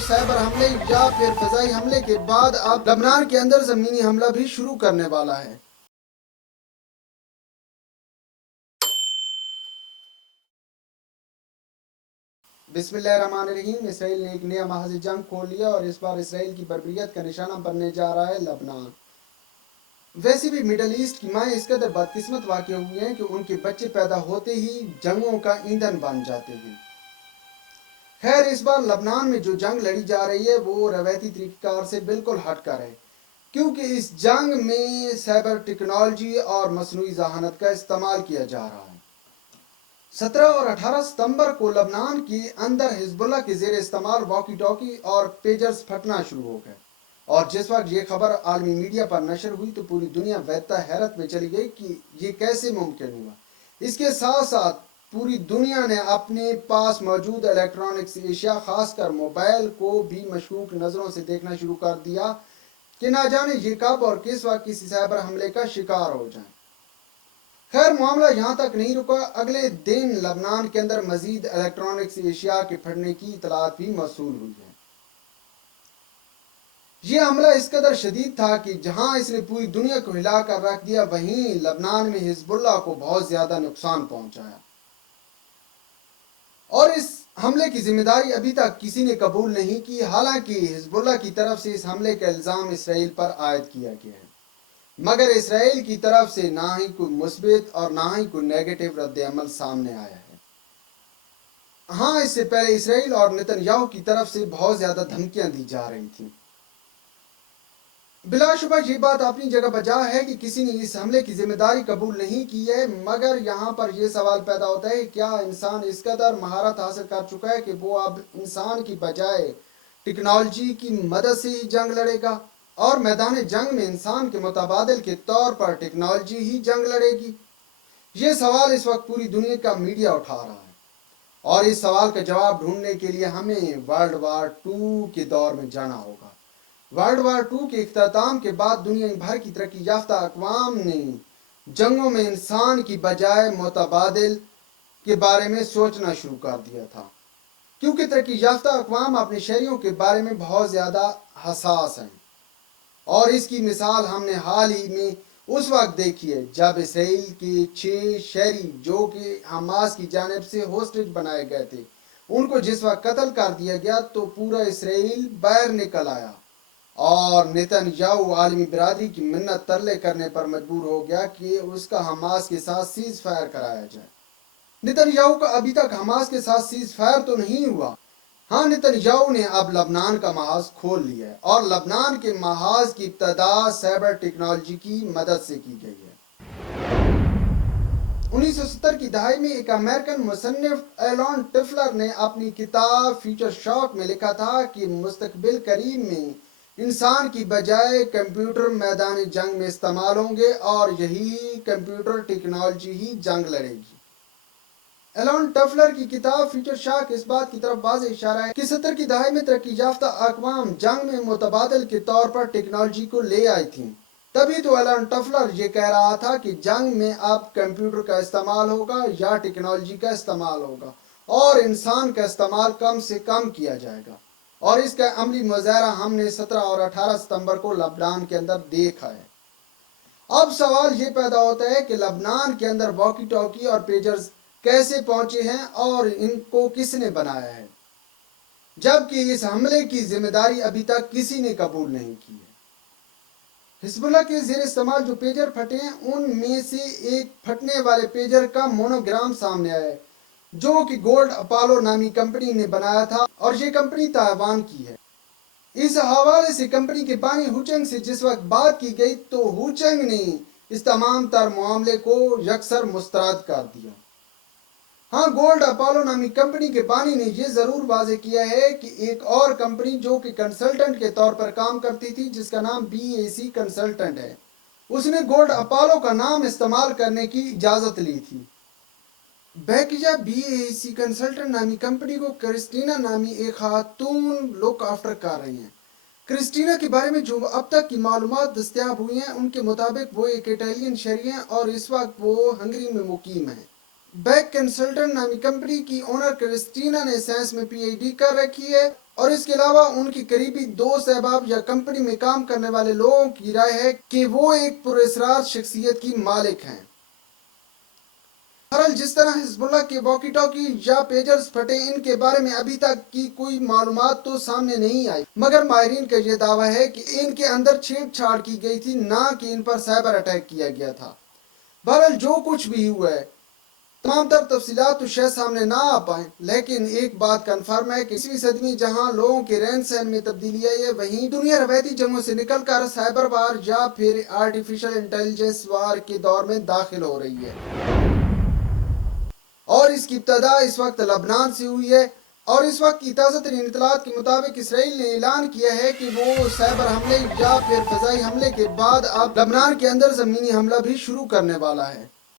Cyber हमले या फिर फजाई हमले के बाद अब लबनान के अंदर जमीनी हमला भी शुरू करने वाला है। बिस्मिल्लाहिर्रहमानिर्रहीम। इसराइल ने एक नया महाज जंग खोल लिया और इस बार इसराइल की बर्बरियत का निशाना बनने जा रहा है लबनान। वैसे भी मिडल ईस्ट की माएँ इस कदर बदकिस्मत वाक़ हुई हैं कि उनके बच्चे पैदा होते ही जंगों का ईंधन बन जाते हैं। खैर, इस बार लबनान में जो जंग लड़ी जा रही है वो रवायती तरीक़ाकार से बिल्कुल हटकर है, क्योंकि इस जंग में साइबर टेक्नोलॉजी और मसनूई ज़हानत का इस्तेमाल किया जा रहा है। 17 और 18 सितंबर को लबनान के अंदर हिजबुल्लाह के ज़ेर इस्तेमाल वॉकी टॉकी और पेजर्स फटना शुरू हो गए, और जिस वक्त ये खबर आलमी मीडिया पर नशर हुई तो पूरी दुनिया वैता हैरत में चली गई कि ये कैसे मुमकिन हुआ। इसके साथ साथ पूरी दुनिया ने अपने पास मौजूद इलेक्ट्रॉनिक्स एशिया खासकर मोबाइल को भी मशकूक नज़रों से देखना शुरू कर दिया कि ना जाने ये कब और किस वक्त किसी साइबर हमले का शिकार हो जाए। खैर, मामला यहाँ तक नहीं रुका। अगले दिन लबनान के अंदर मजीद इलेक्ट्रॉनिक्स एशिया के फटने की इतलात भी मौसूल हुई है। ये हमला इस कदर शदीद था कि जहां इसने पूरी दुनिया को हिला कर रख दिया, वहीं लबनान में हिजबुल्लाह को बहुत ज्यादा नुकसान पहुंचाया, और इस हमले की जिम्मेदारी अभी तक किसी ने कबूल नहीं की। हालांकि हिजबुल्लाह की तरफ से इस हमले का इल्ज़ाम इसराइल पर आयद किया गया है, मगर इसराइल की तरफ से ना ही कोई मुस्बित और ना ही कोई नेगेटिव रद्द-ए-अमल सामने आया है। हाँ, इससे पहले इसराइल और नेतन्याहू की तरफ से बहुत ज्यादा धमकियां दी जा रही थी। बिलाशुबा ये बात अपनी जगह बजा है कि किसी ने इस हमले की जिम्मेदारी कबूल नहीं की है, मगर यहाँ पर यह सवाल पैदा होता है, क्या इंसान इस कदर महारत हासिल कर चुका है कि वो अब इंसान की बजाय टेक्नोलॉजी की मदद से ही जंग लड़ेगा, और मैदान जंग में इंसान के मुतबादिल के तौर पर टेक्नोलॉजी ही जंग लड़ेगी? ये सवाल इस वक्त पूरी दुनिया का मीडिया उठा रहा है, और इस सवाल का जवाब ढूंढने के लिए हमें वर्ल्ड वार 2 के दौर में जाना होगा। वर्ल्ड वार 2 के इख्तिताम के बाद दुनिया भर की तरक्की याफ्ता अक़वाम ने जंगों में इंसान की बजाय मुतबादिल के बारे में सोचना शुरू कर दिया था, क्योंकि तरक्की याफ्ता अक़वाम अपने शहरियों के बारे में बहुत ज़्यादा हसास हैं। और इसकी मिसाल हमने हाल ही में उस वक्त देखी है जब इसराइल के 6 शहरी जो कि हमास की जानिब से होस्टेज बनाए गए थे, उनको जिस वक्त कत्ल कर दिया गया तो पूरा इसराइल बाहर निकल आया और नेतन्याहू आलमी बिरादरी की मिन्नत तरले करने पर मजबूर हो गया कि उसका हमास के साथ सीज फायर कराया जाए। नेतन्याहू का अभी तक हमास के साथ सीज फायर तो नहीं हुआ। हाँ, नेतन्याहू ने अब लबनान का महाज खोल लिया है, और लबनान के महाज की इब्तदा साइबर टेक्नोलॉजी की मदद से की गई है। 1970 की दहाई में एक अमेरिकन मुसन्निफ एलन टिफलर ने अपनी किताब फ्यूचर शॉक में लिखा था कि मुस्तकबिल करीब में इंसान की बजाय कंप्यूटर मैदान जंग में इस्तेमाल होंगे और यही कंप्यूटर टेक्नोलॉजी ही जंग लड़ेगी। एलन टफलर की किताब फ्यूचर शॉक इस बात की तरफ वाज़ेह इशारा है कि 70 की दहाई में तरक्की याफ्ता अक़वाम जंग में मुतबादिल के तौर पर टेक्नोलॉजी को ले आई थी। तभी तो एलन टफलर ये कह रहा था कि जंग में अब कंप्यूटर का इस्तेमाल होगा या टेक्नोलॉजी का इस्तेमाल होगा, और इंसान का इस्तेमाल कम से कम किया जाएगा। और इसका अमली मुज़ाहरा हमने 17 और 18 सितंबर को लबनान के अंदर देखा है। अब सवाल ये पैदा होता है कि लबनान के अंदर वॉकी टॉकी और पेजर्स कैसे पहुंचे हैं और इनको किसने बनाया है, जबकि इस हमले की जिम्मेदारी अभी तक किसी ने कबूल नहीं की है। हिजबुल्लाह के ज़ेर इस्तेमाल जो पेजर फटे हैं, उनमें से एक फटने वाले पेजर का मोनोग्राम सामने आया है, जो कि गोल्ड अपोलो नामी कंपनी ने बनाया था, और ये कंपनी ताइवान की है। इस हवाले से कंपनी के बानी हुचेंग से जिस वक्त बात की गई तो हुचेंग ने इस तमाम तर मामले को यकसर मुस्तरद कर दिया। हाँ, गोल्ड अपोलो नामी कंपनी के बानी ने यह जरूर वाज़ेह किया है कि एक और कंपनी जो कि कंसल्टेंट के तौर पर काम करती थी, जिसका नाम BAC कंसल्टेंट है, उसने गोल्ड अपोलो का नाम इस्तेमाल करने की इजाज़त ली थी। बैकिया BAC कंसल्टेंट नामी कंपनी को क्रिस्टीना नामी एक खातून लुक आफ्टर कर रही हैं। क्रिस्टीना के बारे में जो अब तक की मालूमात दस्तयाब हुई हैं, उनके मुताबिक वो एक इटालियन शहरी हैं और इस वक्त वो हंगरी में मुकीम है। बैक कंसल्टेंट नामी कंपनी की ओनर क्रिस्टीना ने साइंस में PhD कर रखी है اور اس کے علاوہ ان کی قریبی دوست احباب یا کمپنی میں کام کرنے والے لوگوں کی رائے ہے کہ وہ ایک پراسرار شخصیت کی مالک ہیں۔ بہرحال جس طرح حزب اللہ کے واکی ٹاکی یا پیجرز پھٹے، ان کے بارے میں ابھی تک کی کوئی معلومات تو سامنے نہیں آئی، مگر ماہرین کا یہ دعویٰ ہے کہ ان کے اندر چھیڑ چھاڑ کی گئی تھی، نہ کہ ان پر سائبر اٹیک کیا گیا تھا۔ بہرحال جو کچھ بھی ہوا ہے، تمام تر تفصیلات تو شاید سامنے نہ آ پائیں، لیکن ایک بات کنفرم ہے کہ 20ویں صدی میں جہاں لوگوں کے رہن سہن میں تبدیلی آئی ہے، وہیں دنیا روایتی جنگوں سے نکل کر سائبر وار یا پھر آرٹیفیشل انٹیلیجنس وار کے دور میں داخل ہو رہی ہے، اور اس کی ابتدا اس وقت لبنان سے ہوئی ہے۔ اور اس وقت کی تازہ ترین اطلاعات کے مطابق اسرائیل نے اعلان کیا ہے کہ وہ سائبر حملے یا پھر فضائی حملے کے بعد اب لبنان کے اندر زمینی حملہ بھی شروع کرنے والا ہے۔